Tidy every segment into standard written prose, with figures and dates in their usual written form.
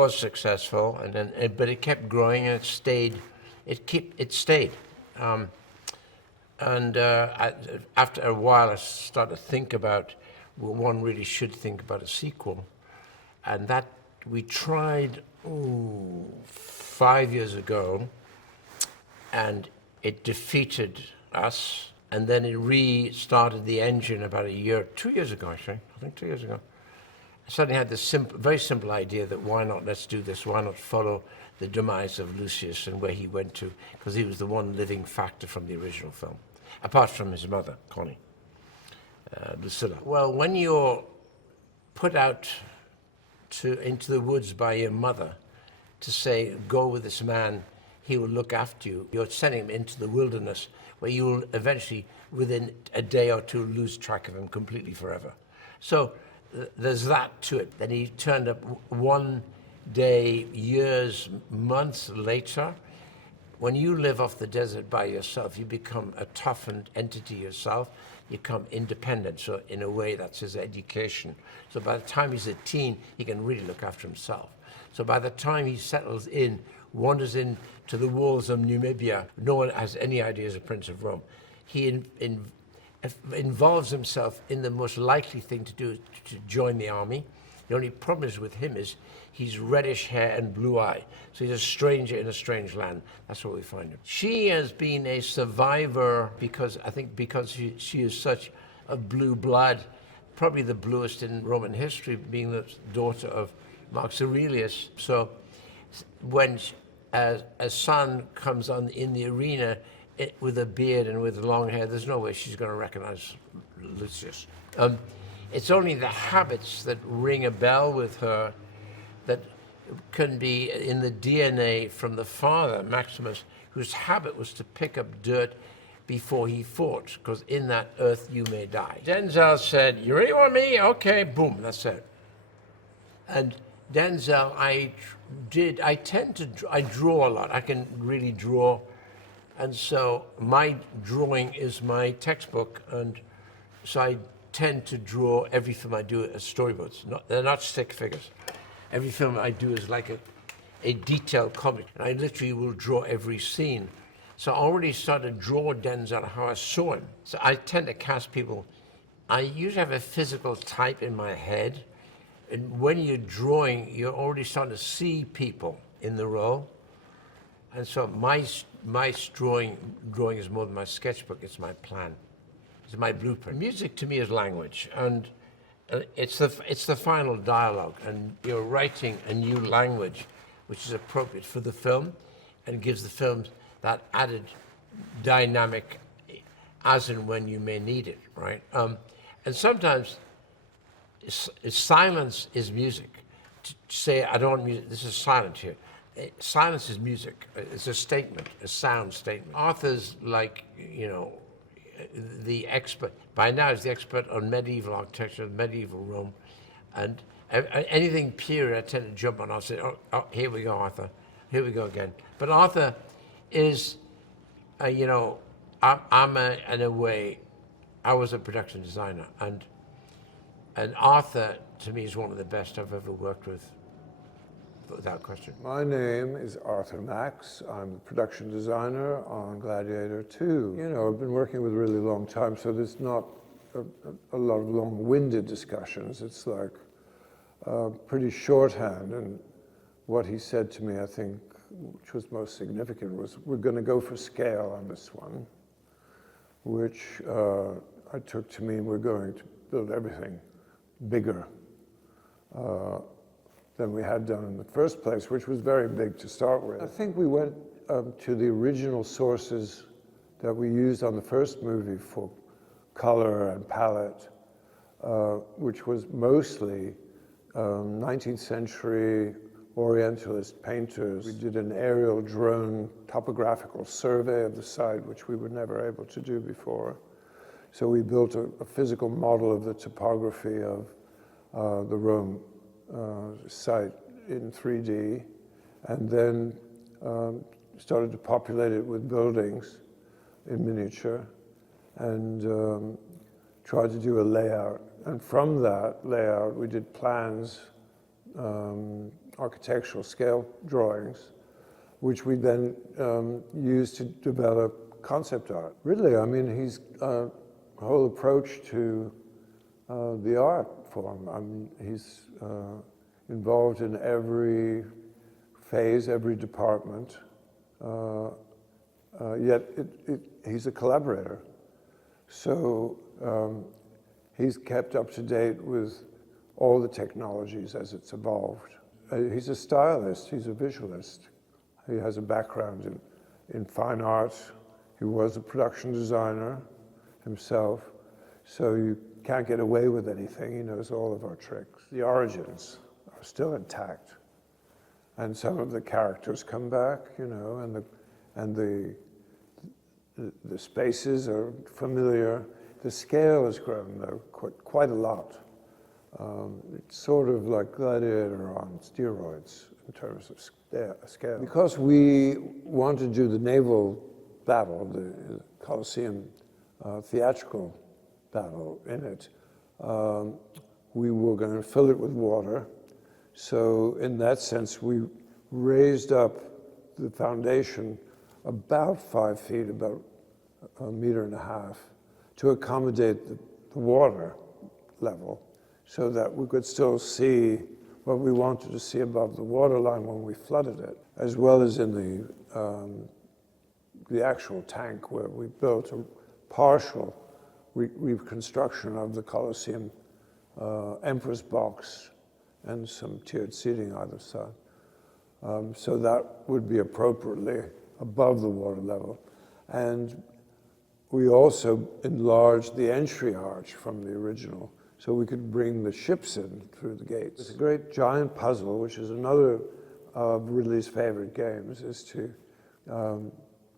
was successful, and then but it kept growing and it stayed. It stayed. After a while, I started to think about, well, one really should think about a sequel, and that we tried 5 years ago, and it defeated us, and then it restarted the engine about 2 years ago, actually. I think 2 years ago. I suddenly had this very simple idea that why not, let's do this, why not follow the demise of Lucius and where he went to, because he was the one living factor from the original film, apart from his mother, Connie, Lucilla. Well, when you're put out into the woods by your mother to say, go with this man, he will look after you, you're sending him into the wilderness where you will eventually, within a day or two, lose track of him completely forever. So there's that to it. Then he turned up one day, years, months later. When you live off the desert by yourself, you become a toughened entity yourself. You become independent. So in a way, that's his education. So by the time he's a teen, he can really look after himself. So by the time he settles in, wanders into the walls of Namibia, no one has any idea as a Prince of Rome. He involves himself in the most likely thing to do, to join the army. The only problem is with him is he's reddish hair and blue eye. So he's a stranger in a strange land. That's what we find him. She has been a survivor because she is such a blue blood, probably the bluest in Roman history, being the daughter of Marcus Aurelius. So when a son comes on in the arena with a beard and with long hair, there's no way she's going to recognize Lucius. It's only the habits that ring a bell with her that can be in the DNA from the father, Maximus, whose habit was to pick up dirt before he fought, because in that earth you may die. Denzel said, you really want me? Okay, boom, that's it. And Denzel, I draw a lot. I can really draw. And so my drawing is my textbook, and so I tend to draw every film I do as storyboards. They're not stick figures. Every film I do is like a detailed comic, and I literally will draw every scene. So I already started to draw Denzel how I saw him. So I tend to cast people. I usually have a physical type in my head, and when you're drawing, you're already starting to see people in the role. And so my drawing is more than my sketchbook, it's my plan. It's my blueprint. Music to me is language, and it's the final dialogue, and you're writing a new language which is appropriate for the film and gives the film that added dynamic as and when you may need it, right? And sometimes silence is music. To say, I don't want music, this is silent here. Silence is music. It's a statement, a sound statement. Arthur's like, the expert, by now he's the expert on medieval architecture, medieval Rome, and anything period I tend to jump on. I'll say, oh, here we go, Arthur. Here we go again. But Arthur is, in a way, I was a production designer, and Arthur, to me, is one of the best I've ever worked with, without question. My name is Arthur Max. I'm the production designer on Gladiator II. I've been working with a really long time, so there's not a lot of long-winded discussions. It's like pretty shorthand, and what he said to me, I think, which was most significant, was we're going to go for scale on this one, which I took to mean we're going to build everything bigger than we had done in the first place, which was very big to start with. I think we went to the original sources that we used on the first movie for color and palette, which was mostly 19th century Orientalist painters. We did an aerial drone topographical survey of the site, which we were never able to do before. So we built a physical model of the topography of the Rome site in 3D, and then started to populate it with buildings in miniature, and tried to do a layout. And from that layout, we did plans on architectural scale drawings, which we then used to develop concept art. Ridley, I mean, he's a whole approach to the art form. I mean, he's involved in every phase, every department, yet he's a collaborator. So he's kept up to date with all the technologies as it's evolved. He's a stylist, he's a visualist. He has a background in fine art. He was a production designer himself, so you can't get away with anything. He knows all of our tricks. The origins are still intact, and some of the characters come back, you know, and the spaces are familiar. The scale has grown, though, quite a lot. It's sort of like Gladiator on steroids in terms of scale. Because we want to do the naval battle, the Colosseum theatrical battle in it, we were going to fill it with water. So in that sense, we raised up the foundation about 5 feet, about 1.5 meters, to accommodate the water level, so that we could still see what we wanted to see above the waterline when we flooded it, as well as in the actual tank, where we built a partial reconstruction of the Colosseum Emperor's box and some tiered seating either side. So that would be appropriately above the water level. And we also enlarged the entry arch from the original, so we could bring the ships in through the gates. It's a great giant puzzle, which is another of Ridley's favorite games, is to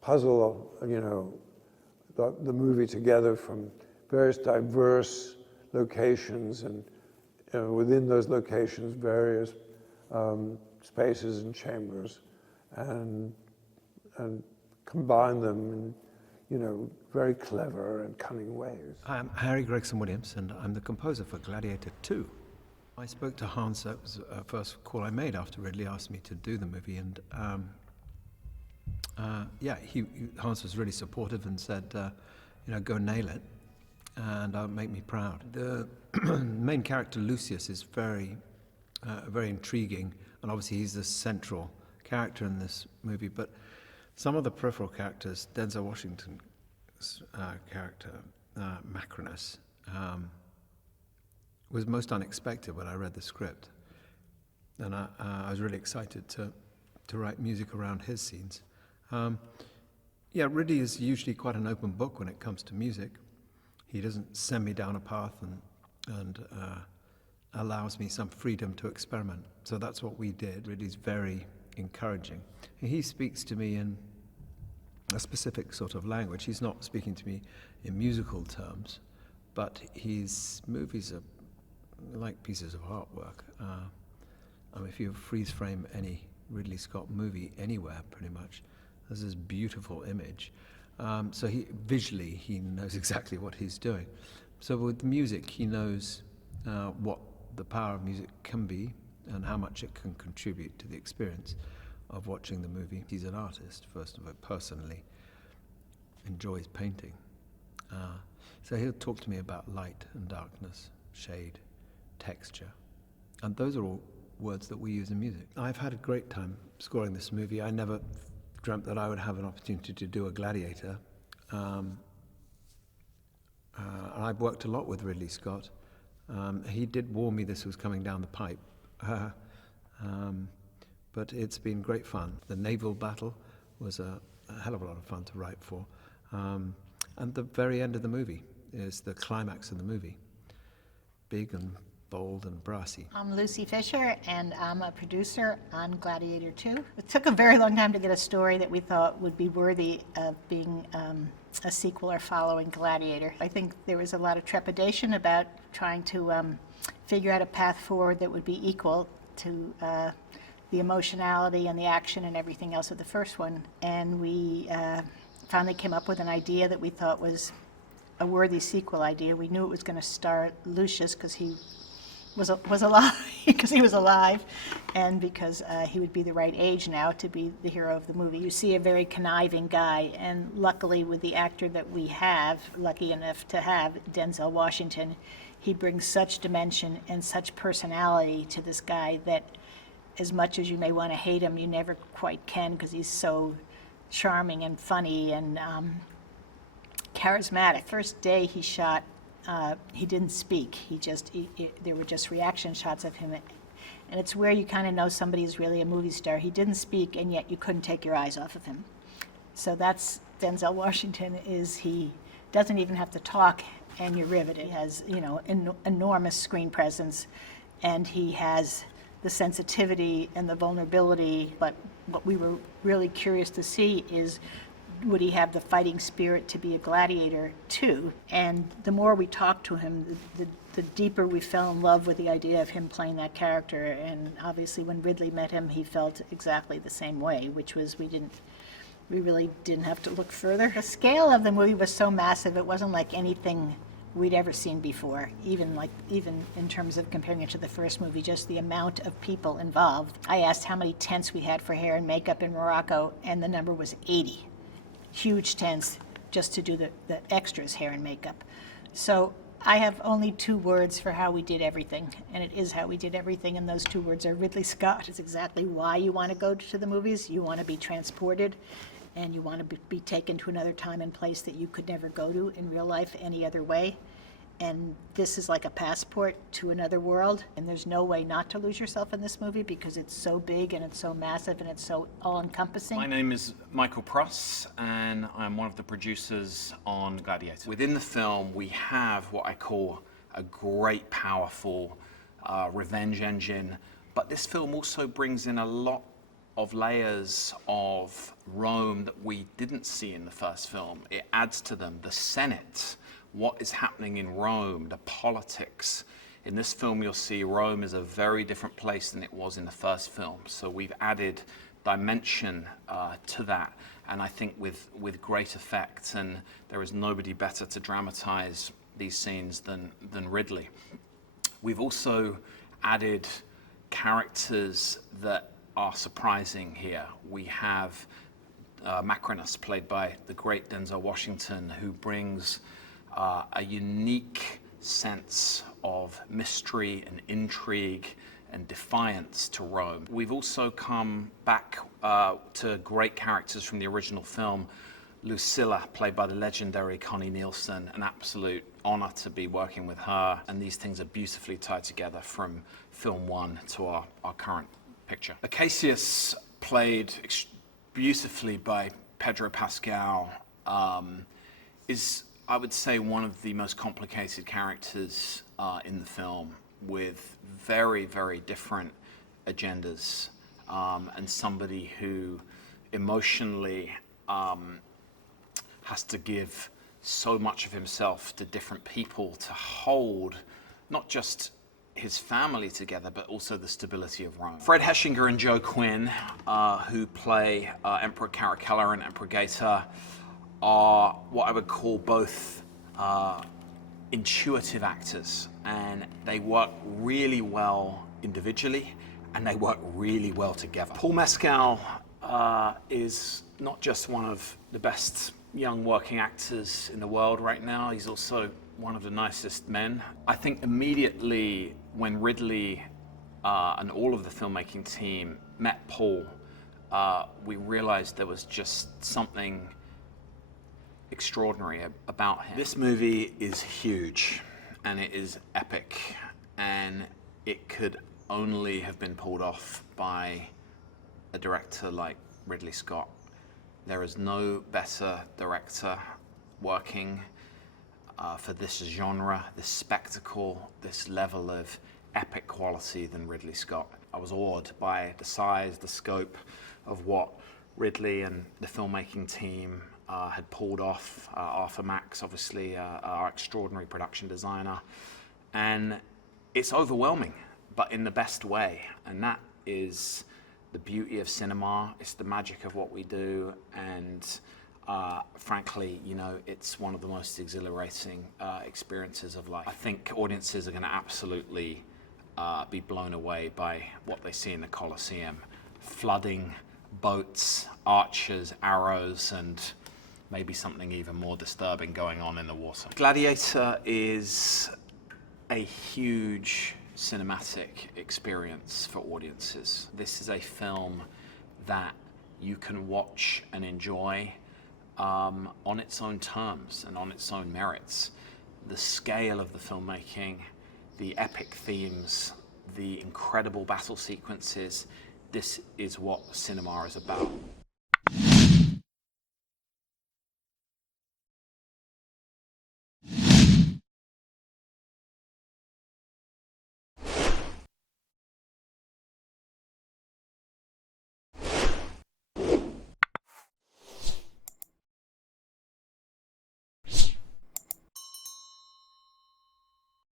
puzzle, you know, the movie together from various diverse locations, and within those locations, various spaces and chambers, and combine them in, you know, very clever and cunning ways. I'm Harry Gregson-Williams, and I'm the composer for Gladiator II. I spoke to Hans. That was the first call I made after Ridley asked me to do the movie, and Hans was really supportive and said, you know, go nail it, and make me proud. The main character, Lucius, is very intriguing, and obviously he's the central character in this movie, but some of the peripheral characters, Denzel Washington's character, Macronus, was most unexpected when I read the script. And I was really excited to write music around his scenes. Ridley is usually quite an open book when it comes to music. He doesn't send me down a path and allows me some freedom to experiment. So that's what we did. Ridley's very encouraging. He speaks to me in a specific sort of language. He's not speaking to me in musical terms, but his movies are like pieces of artwork. If you freeze frame any Ridley Scott movie anywhere, pretty much, there's this beautiful image. So visually, he knows exactly what he's doing. So with music, he knows what the power of music can be and how much it can contribute to the experience of watching the movie. He's an artist, first of all, personally enjoys painting. So he'll talk to me about light and darkness, shade, texture, and those are all words that we use in music. I've had a great time scoring this movie. I never dreamt that I would have an opportunity to do a Gladiator. And I've worked a lot with Ridley Scott. He did warn me this was coming down the pipe. But it's been great fun. The naval battle was a hell of a lot of fun to write for. And the very end of the movie is the climax of the movie. Big and bold and brassy. I'm Lucy Fisher, and I'm a producer on Gladiator II. It took a very long time to get a story that we thought would be worthy of being a sequel or following Gladiator. I think there was a lot of trepidation about trying to figure out a path forward that would be equal to the emotionality and the action and everything else of the first one. And we finally came up with an idea that we thought was a worthy sequel idea. We knew it was going to star Lucius because he was alive, because he was alive, and because he would be the right age now to be the hero of the movie. You see a very conniving guy, and luckily with the actor that we have, lucky enough to have, Denzel Washington, he brings such dimension and such personality to this guy that as much as you may want to hate him, you never quite can, because he's so charming and funny and charismatic. First day he shot, he didn't speak. There were just reaction shots of him. And it's where you kind of know somebody is really a movie star. He didn't speak, and yet you couldn't take your eyes off of him. So that's Denzel Washington, he doesn't even have to talk, and you're riveted. He has, enormous screen presence, and he has the sensitivity and the vulnerability. But what we were really curious to see is, would he have the fighting spirit to be a gladiator too? And the more we talked to him, the deeper we fell in love with the idea of him playing that character. And obviously when Ridley met him, he felt exactly the same way, which was we really didn't have to look further. The scale of the movie was so massive, it wasn't like anything we'd ever seen before, even in terms of comparing it to the first movie, just the amount of people involved. I asked how many tents we had for hair and makeup in Morocco, and the number was 80. Huge tents just to do the extras, hair and makeup. So I have only 2 words for how we did everything, and it is how we did everything, and those 2 words are Ridley Scott. It's exactly why you want to go to the movies. You want to be transported, and you want to be taken to another time and place that you could never go to in real life any other way. And this is like a passport to another world, and there's no way not to lose yourself in this movie because it's so big and it's so massive and it's so all-encompassing. My name is Michael Pruss, and I'm one of the producers on Gladiator. Within the film, we have what I call a great, powerful revenge engine, but this film also brings in a lot of layers of Rome that we didn't see in the first film. It adds to them. The Senate, what is happening in Rome, the politics. In this film, you'll see Rome is a very different place than it was in the first film. So we've added dimension to that, and I think with great effect. And there is nobody better to dramatize these scenes than Ridley. We've also added characters that are surprising here. We have Macrinus, played by the great Denzel Washington, who brings a unique sense of mystery and intrigue and defiance to Rome. We've also come back to great characters from the original film. Lucilla, played by the legendary Connie Nielsen, an absolute honor to be working with her, and these things are beautifully tied together from film 1 to our current picture. Acacius, played beautifully by Pedro Pascal, is, I would say, one of the most complicated characters in the film, with very, very different agendas, and somebody who emotionally has to give so much of himself to different people to hold not just his family together, but also the stability of Rome. Fred Hechinger and Joe Quinn, who play Emperor Caracalla and Emperor Gaeta, are what I would call both intuitive actors, and they work really well individually, and they work really well together. Paul Mescal is not just one of the best young working actors in the world right now, he's also one of the nicest men. I think immediately when Ridley and all of the filmmaking team met Paul, we realized there was just something extraordinary about him. This movie is huge, and it is epic, and it could only have been pulled off by a director like Ridley Scott. There is no better director working for this genre, this spectacle, this level of epic quality than Ridley Scott. I was awed by the size, the scope of what Ridley and the filmmaking team had pulled off. Arthur Max, obviously, our extraordinary production designer. And it's overwhelming, but in the best way. And that is the beauty of cinema. It's the magic of what we do. And frankly, you know, it's one of the most exhilarating experiences of life. I think audiences are going to absolutely be blown away by what they see in the Colosseum. Flooding, boats, archers, arrows, and maybe something even more disturbing going on in the water. Gladiator is a huge cinematic experience for audiences. This is a film that you can watch and enjoy on its own terms and on its own merits. The scale of the filmmaking, the epic themes, the incredible battle sequences, this is what cinema is about.